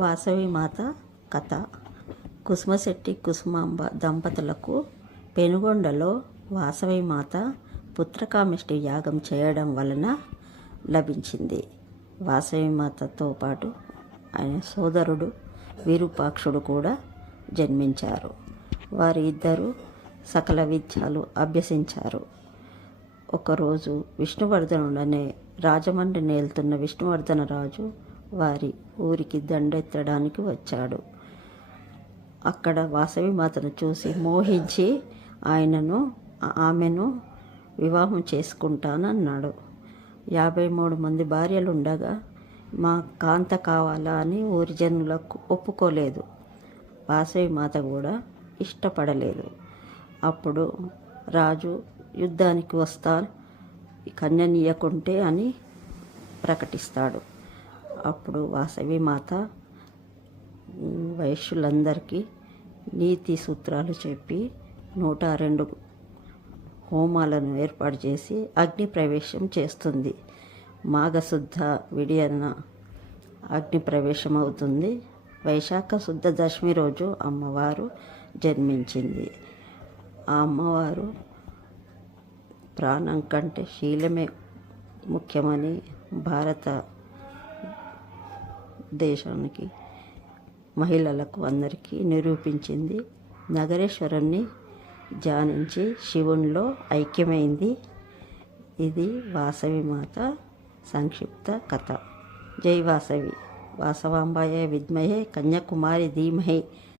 వాసవి మాత కథ. కుసుమశెట్టి కుసుమాంబ దంపతులకు పెనుగొండలో వాసవి మాత పుత్రకామేష్టి యాగం చేయడం వలన లభించింది. వాసవి మాతతో పాటు ఆయన సోదరుడు విరూపాక్షుడు కూడా జన్మించారు. వారి ఇద్దరు సకల విద్యలు అభ్యసించారు. ఒకరోజు విష్ణువర్ధనుడనే రాజమండ్రి నేలుతున్న విష్ణువర్ధన రాజు వారి ఊరికి దండెత్తడానికి వచ్చాడు. అక్కడ వాసవి మాతను చూసి మోహించి ఆమెను వివాహం చేసుకుంటానన్నాడు. 53 మంది భార్యలుండగా మా కాంత కావాలా అని ఊరి జనులకు ఒప్పుకోలేదు. వాసవి మాత కూడా ఇష్టపడలేదు. అప్పుడు రాజు యుద్ధానికి వస్తా, కన్యనీయకుంటే అని ప్రకటిస్తాడు. అప్పుడు వాసవి మాత వైశ్యులందరికీ నీతి సూత్రాలు చెప్పి 102 హోమాలను ఏర్పాటు చేసి అగ్ని ప్రవేశం చేస్తుంది. మాఘశుద్ధ విడియన అగ్ని ప్రవేశం అవుతుంది. వైశాఖ శుద్ధ దశమి రోజు అమ్మవారు జన్మించింది. ఆ అమ్మవారు ప్రాణం కంటే శీలమే ముఖ్యమని భారత దేశానికి మహిళలకు అందరికీ నిరూపించింది. నగరేశ్వరుణ్ణి ధ్యానించి శివునిలో ఐక్యమైంది. ఇది వాసవి మాత సంక్షిప్త కథ. జై వాసవి. వాసవాంబాయ విద్మహే కన్యాకుమారి ధీమహి